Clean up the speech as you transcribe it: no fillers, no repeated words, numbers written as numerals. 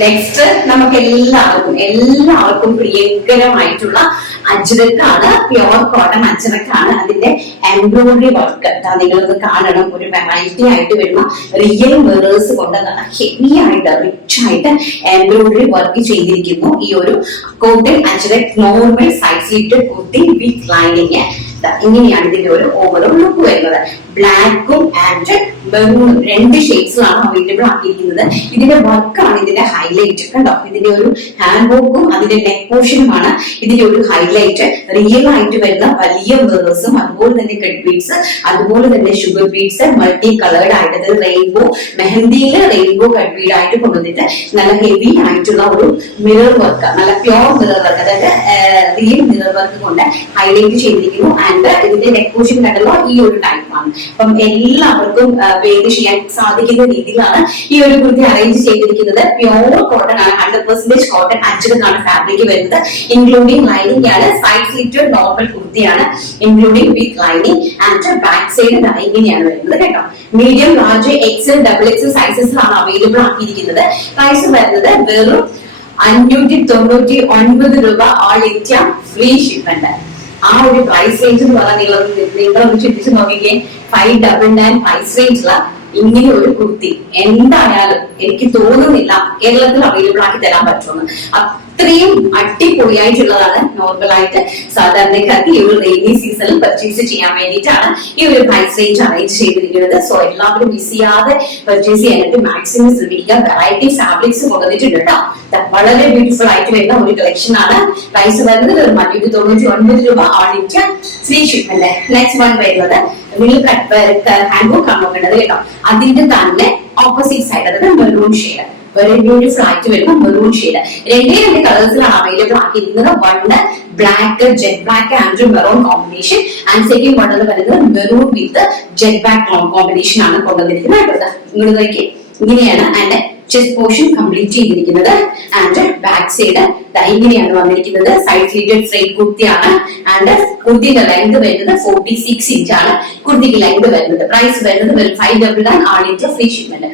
Next നമുക്ക് എല്ലാവർക്കും പ്രിയങ്കരമായിട്ടുള്ള അജ്രക്കാണ്, pure cotton അജ്രക്കാണ്. അതിന്റെ എംബ്രോയിഡറി വർക്ക് നിങ്ങളൊന്ന് കാണണം. ഒരു വെറൈറ്റി ആയിട്ട് വരുന്ന റിയൽ മിറേഴ്സ് കൊണ്ട് ഹെവി ആയിട്ട് റിച്ച് ആയിട്ട് എംബ്രോയിഡറി വർക്ക് ചെയ്തിരിക്കുന്നു. ഈ ഒരു കോട്ടൺ അജ്രക് നോർമൽ സൈസിലിട്ട് കുർത്തി വിത്ത് ലൈനിങ്. ഇങ്ങനെയാണ് ഇതിന്റെ ഒരു ഓവറോൾ ലുക്ക് വരുന്നത്. ബ്ലാക്കും ആൻഡ് മെറൂണും രണ്ട് ഷെയ്ഡ്സിലാണ് അവൈലബിൾ ആക്കിയിരിക്കുന്നത്. ഇതിന്റെ വർക്കാണ് ഇതിന്റെ ഹൈലൈറ്റ്. കണ്ടോ, ഇതിന്റെ ഒരു ഹാൻഡ് വർക്കും അതിന്റെ നെക്ക് പോർഷനുമാണ് ഇതിന്റെ ഒരു ഹൈലൈറ്റ്. റിയൽ ആയിട്ട് വരുന്ന വലിയ മിറേഴ്സും അതുപോലെ തന്നെ കട്ട് ബീഡ്സ്, അതുപോലെ തന്നെ ഷുഗർ ബീഡ്സ്, മൾട്ടി കളേർഡ് ആയിട്ട് റെയിൻബോ മെഹന്തിയില് റെയിൻബോ കട്ട് ബീഡ് ആയിട്ട് കൊണ്ടുവന്നിട്ട് നല്ല ഹെവി ആയിട്ടുള്ള ഒരു മിറർ വർക്ക്, നല്ല പ്യോർ മിറർ വർക്ക്, അതായത് റിയൽ മിറർ വർക്ക് കൊണ്ട് ഹൈലൈറ്റ് ചെയ്തിരിക്കുന്നു. ആൻഡ് ഇതിന്റെ നെക്ക് പോർഷൻ കണ്ടല്ലോ ഈ ഒരു ടൈപ്പാണ്. അപ്പം എല്ലാവർക്കും വെയർ ചെയ്യാൻ സാധിക്കുന്ന രീതിയിലാണ് ഈ ഒരു കുർത്തി അറേഞ്ച് ചെയ്തിരിക്കുന്നത്. പ്യോർ കോട്ടൺ ആണ്, 100% കോട്ടൺ അജ്രക്കാണ് ഫാബ്രിക് വരുന്നത്. ഇൻക്ലൂഡിംഗ് ലൈനിങ് ആണ്. സൈഡ് സ്ലിറ്റഡ് നോർമൽ കുർത്തിയാണ്, including with lining. And back side ഇങ്ങനെയാണ് വരുന്നത് കേട്ടോ. Medium, large, XL, double XL സൈസസിലാണ് അവൈലബിൾ ആക്കിയിരിക്കുന്നത്. പ്രൈസ് വരുന്നത് വെറും 599 രൂപ. All India free shipment. ആ ഒരു പ്രൈസ് റേഞ്ച് എന്ന് പറഞ്ഞാൽ നിങ്ങളൊന്ന് ചിന്തിച്ച് നോക്കിക്കേ. 599 പ്രൈസ് റേഞ്ചില ഇങ്ങനെ ഒരു കുർത്തി എന്തായാലും എനിക്ക് തോന്നുന്നില്ല കേരളത്തിൽ അവൈലബിൾ ആക്കി തരാൻ പറ്റുമെന്ന്. അത്രയും അടിപൊളിയായിട്ടുള്ളതാണ്. നോർമലായിട്ട് സാധാരണക്കാർക്ക് ഈ ഒരു റെയിനി സീസണിൽ പർച്ചേസ് ചെയ്യാൻ വേണ്ടിയിട്ടാണ് ഈ ഒരു പ്രൈസ് റേഞ്ച് അറേഞ്ച് ചെയ്തിരിക്കുന്നത്. സോ എല്ലാവരും മിസ് ചെയ്യാതെ പർച്ചേസ് ചെയ്യാനായിട്ട് മാക്സിമം ശ്രമിക്കുക. വെറൈറ്റി ഫാബ്രിക്സ് കൊണ്ടുവന്നിട്ടുണ്ട് കേട്ടോ. വളരെ ബ്യൂട്ടിഫുൾ ആയിട്ട് വരുന്ന ഒരു കളക്ഷൻ ആണ്. പ്രൈസ് വരുന്നത് 199 രൂപ. All India free shipment. Next one വരുന്നത് ഹാൻഡ് വർക്ക് ആണ് നോക്കേണ്ടത് കേട്ടോ. അതിന്റെ തന്നെ ഓപ്പോസിറ്റ് സൈഡ്, അതായത് മെറൂൺ ഷെയ്ഡ്, വെരി ബ്യൂട്ടിഫുൾ ആയിട്ട് വരുന്ന മെറൂൺ ഷെയ്ഡ്. രണ്ട് കളേഴ്സിലാണ് അവൈലബിൾ ആക്കിയിരിക്കുന്നത്. One black, jet black and maroon combination. And second one എന്ന് പറയുന്നത് maroon with jet black combination ആണ് കൊണ്ടുവന്നിരിക്കുന്നത് കേട്ടോ. നിങ്ങൾ നോക്കി ഇങ്ങനെയാണ് ആൻഡ് ചെസ്റ്റ് പോർഷൻ കംപ്ലീറ്റ് ചെയ്തിരിക്കുന്നത്. ആൻഡ് ബാക്ക് സൈഡ് ഇങ്ങനെയാണ് വന്നിരിക്കുന്നത്. സൈഡ് സ്ലീറ്റഡ് സ്ട്രെയിറ്റ് കുർത്തിയാണ്. ആൻഡ് കുർത്തിയുടെ ലെങ്ത് വരുന്നത് 46 ഇഞ്ചാണ് കുർത്തിക്ക് ലെങ്ത് വരുന്നത്. പ്രൈസ് വരുന്നത് 599 ആൾ ഇന്ത്യ ഫ്രീ ഷിപ്മെന്റ്.